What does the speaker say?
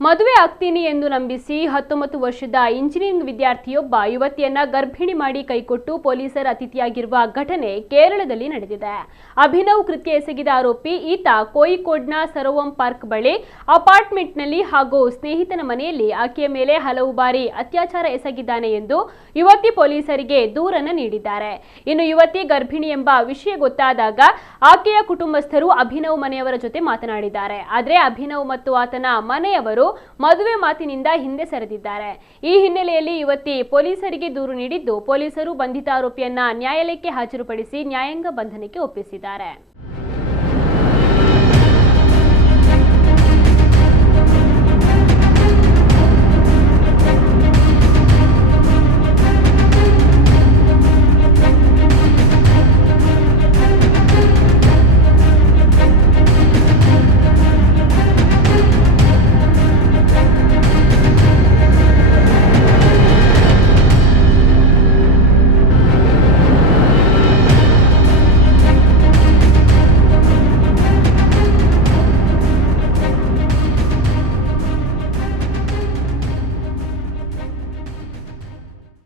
ಮದುವೆ ಆಗ್ತೀನಿ ಎಂದು ನಂಬಿಸಿ 19 ವರ್ಷದ ಇಂಜಿನಿಯರಿಂಗ್ ವಿದ್ಯಾರ್ಥಿಯೊಬ್ಬ ಯುವತಿಯನ್ನ ಗರ್ಭಿಣಿ ಮಾಡಿ ಕೈಕೊಟ್ಟು ಪೊಲೀಸರ ಅತಿಥಿಯಾಗಿರುವ ಘಟನೆ ಕೇರಳದಲ್ಲಿ ನಡೆದಿದೆ. ಅಭಿನವ್ ಕೃತ್ಯ ಎಸಗಿದ ಆರೋಪಿ ಈತ ಕೋಯಿಕೋಡ್ನ ಸರೋವಂ ಪಾರ್ಕ್ ಬಳಿ ಅಪಾರ್ಟ್ಮೆಂಟ್ನಲ್ಲಿ ಹಾಗೂ ಸ್ನೇಹಿತನ ಮನೆಯಲ್ಲಿ ಆಕೆಯ ಮೇಲೆ ಹಲವು ಬಾರಿ ಅತ್ಯಾಚಾರ ಎಸಗಿದ್ದಾನೆ ಎಂದು ಯುವತಿ ಪೊಲೀಸರಿಗೆ ದೂರನ್ನು ನೀಡಿದ್ದಾರೆ. ಇನ್ನು ಯುವತಿ ಗರ್ಭಿಣಿ ಎಂಬ ವಿಷಯ ಗೊತ್ತಾದಾಗ ಆಕೆಯ ಕುಟುಂಬಸ್ಥರು ಅಭಿನವ್ ಮನೆಯವರ ಜೊತೆ ಮಾತನಾಡಿದ್ದಾರೆ. ಆದರೆ ಅಭಿನವ್ ಮತ್ತು ಆತನ ಮನೆಯವರು ಮದುವೆ ಮಾತಿನಿಂದ ಹಿಂದೆ ಸರಿದಿದ್ದಾರೆ. ಈ ಹಿನ್ನೆಲೆಯಲ್ಲಿ ಯುವತಿ ಪೊಲೀಸರಿಗೆ ದೂರು ನೀಡಿದ್ದು, ಪೊಲೀಸರು ಬಂಧಿತ ಆರೋಪಿಯನ್ನ ನ್ಯಾಯಾಲಯಕ್ಕೆ ಹಾಜರುಪಡಿಸಿ ನ್ಯಾಯಾಂಗ ಬಂಧನಕ್ಕೆ ಒಪ್ಪಿಸಿದ್ದಾರೆ.